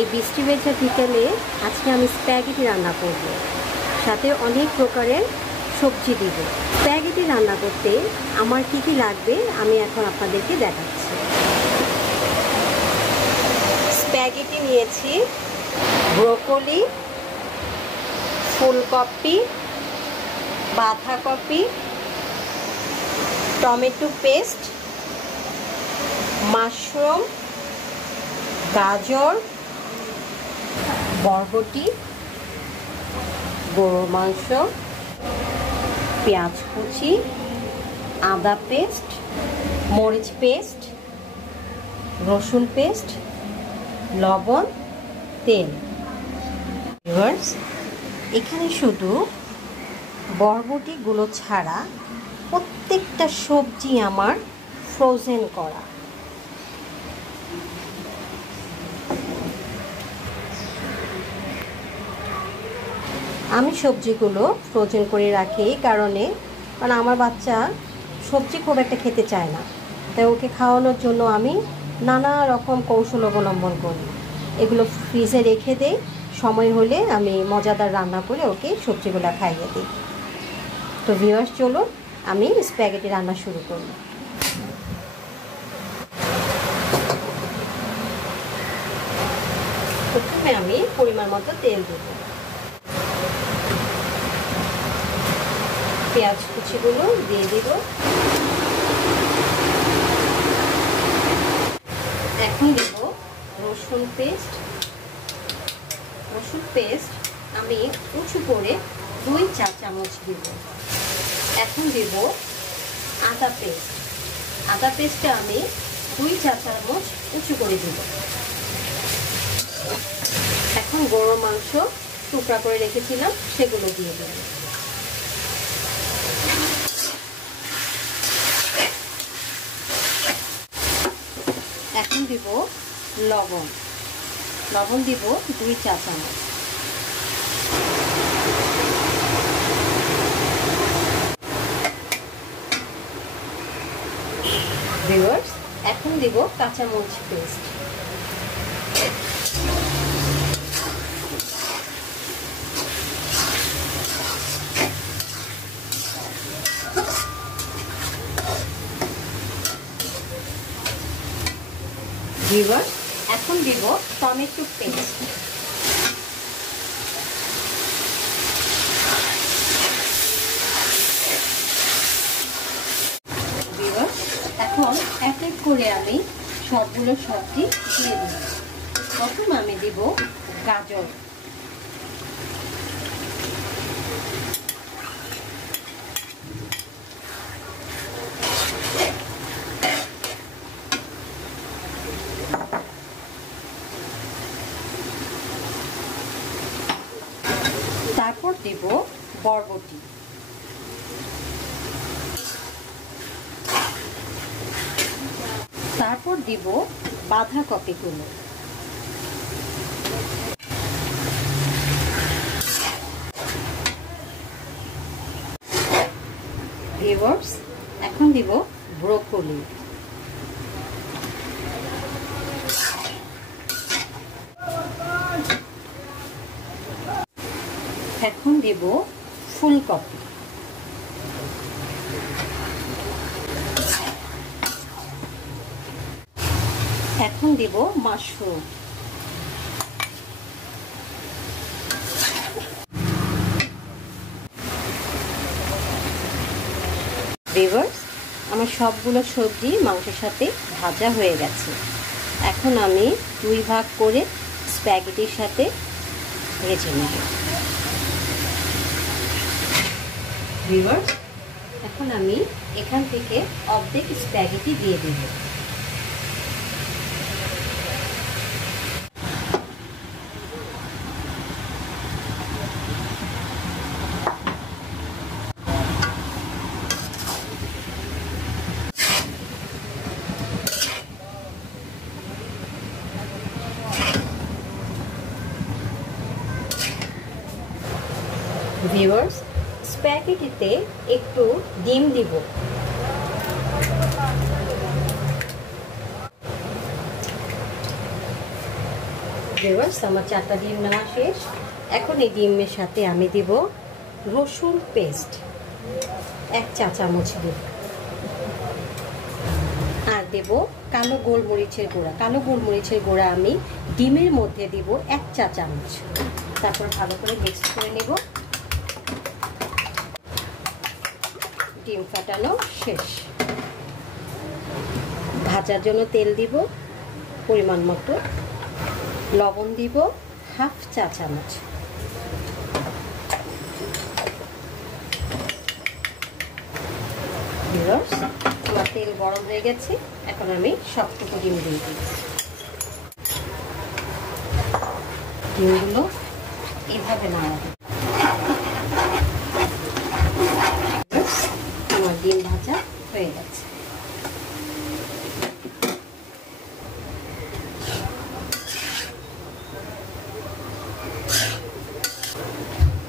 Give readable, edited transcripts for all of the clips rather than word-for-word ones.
এই বৃষ্টি ভেজা বিকেলে আজকে আমি স্প্যাগেটি রান্না করব, সাথে অনেক প্রকারের সবজি দিব। স্প্যাগেটি রান্না করতে আমার কি কি লাগবে আমি এখন আপনাদেরকে দেখাচ্ছি। স্প্যাগেটি নিয়েছি, ব্রোকলি, ফুলকপি, বাঁধাকপি, টমেটো পেস্ট, মাশরুম, গাজর, বরবটি, গরুর মাংস, পেঁয়াজ কুচি, আদা পেস্ট, মরিচ পেস্ট, রসুন পেস্ট, লবণ, তেল। ভিউয়ার্স, এখানে শুধু বরবটিগুলো ছাড়া প্রত্যেকটা সবজি আমার ফ্রোজেন করা। আমি সবজিগুলো ফ্রোজেন করে রাখি এই কারণে, কারণ আমার বাচ্চা সবজি খুব একটা খেতে চায় না, তাই ওকে খাওয়ানোর জন্য আমি নানা রকম কৌশল অবলম্বন করি। এগুলো ফ্রিজে রেখে দেই, সময় হলে আমি মজাদার রান্না করে ওকে সবজিগুলো খাইয়ে দিই। তো ভিউয়ার্স, চলুন আমি স্প্যাগেটি রান্না শুরু করি। প্রথমে আমি পরিমাণ মতো তেল দেব, পেঁয়াজ কুচিগুলো দিয়ে দেব। এখন দেব রসুন পেস্ট। রসুন পেস্ট আমি উঁচু করে 2 চা চামচ দেব। এখন দেব আদা পেস্ট। আদা পেস্টটা আমি 2 চা চামচ উঁচু করে দেব। এখন গরুর মাংস টুকরা করে রেখেছিলাম সেগুলো দিয়ে দেব। এখন দিব লবণ। লবণ দিব 2 চা চামচ। ভিউয়ার্স, এখন দিব কাঁচামরিচ পেস্ট। ভিউয়ার্স, এখন দিব টমেটো পেস্ট। ভিউয়ার্স, এখন এক এক করে আমি সবগুলো সবজি দিয়ে দিব। প্রথম আমি দিব গাজর। তারপর দেব বরবটি। বরবটি, তারপর দিব বাঁধাকপিগুলো। ভিউয়ার্স, এখন দিব ব্রোকলি। এখন দিব ফুলকপি। এখন দিব মাশরুম। ভিউয়ার্স, আমার সবগুলো সবজি মাংসের সাথে ভাজা হয়ে গেছে। এখন আমি 2 ভাগ করে স্প্যাগেটির সাথে ভেজে নেব। ভিউয়ার্স, এখন আমি এখান থেকে অর্ধেক স্প্যাগেটি দিয়ে দেব। ভিউয়ার্স, স্প্যাগেটিতে একটু ডিম দিব। ভিউয়ার্স, আমার 4টা ডিম নেওয়া শেষ। এখন এই ডিমের সাথে আমি দিব রসুন পেস্ট 1 চা চামচ দিব, আর দেব কালো গোলমরিচের গুঁড়া। কালো গোলমরিচের গুঁড়া আমি ডিমের মধ্যে দিব 1 চা চামচ। তারপর ভালো করে মিক্স করে নেব। ডিম ফাটানো শেষ। ভাজার জন্য তেল দিব পরিমাণ মতো, লবণ দিব 1/2 চা চামচ। ভিউয়ার্স, আমার তেল গরম হয়ে গেছে। এখন আমি সবটুকু ডিম দিয়ে দিই। ডিমগুলো এভাবে নাড়াবো। আমার ডিম ভাজা হয়ে গেছে।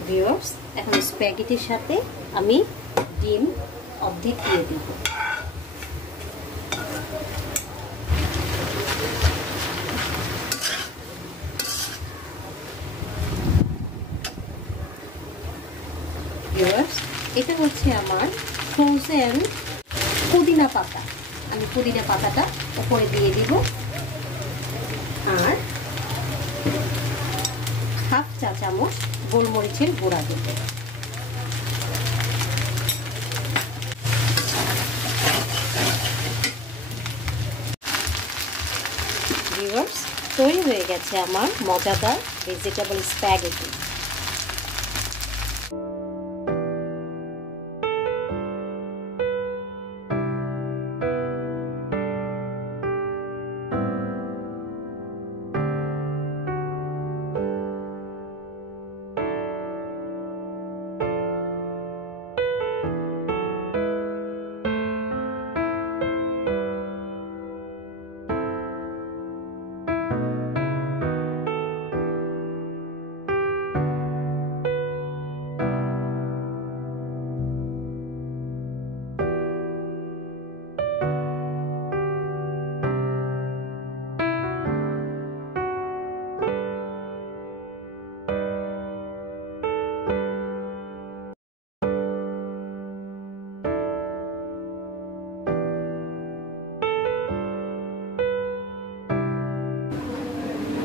ভিউয়ার্স, এখন স্প্যাগেটির সাথে আমি ডিম অর্ধেক দিয়ে দিব। ভিউয়ার্স, এটা হচ্ছে আমার ফ্রোজেন পুদিনা পাতা। আমি পুদিনা পাতাটা উপরে দিয়ে দিব, আর 1/2 চা চামচ গোলমরিচের গুঁড়া দেব। ভিউয়ার্স, তৈরি হয়ে গেছে আমার মজাদার ভেজিটেবল স্প্যাগেটি।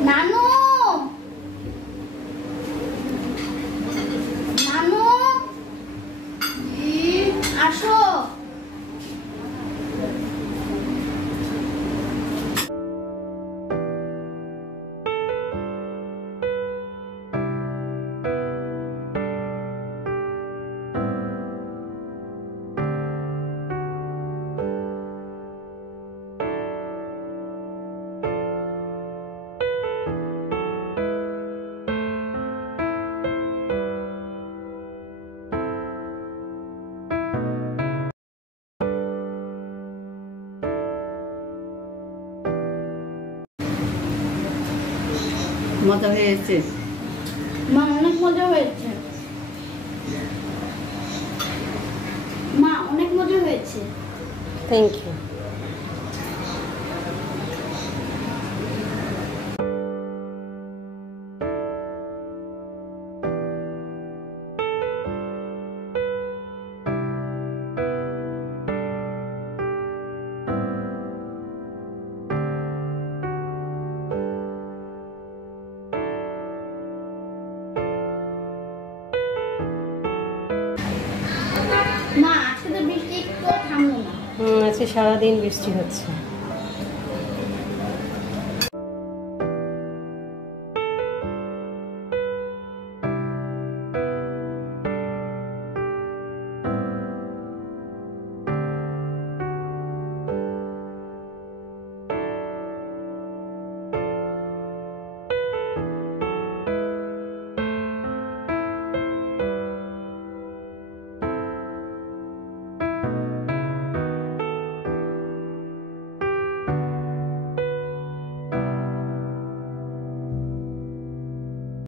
নানু, নানু, আসো। মজা হয়েছে। মা অনেক মজা হয়েছে। মা অনেক মজা হয়েছে। Thank you. মা আজকে তো বৃষ্টি একটু থামলো না। আজকে সারাদিন বৃষ্টি হচ্ছে।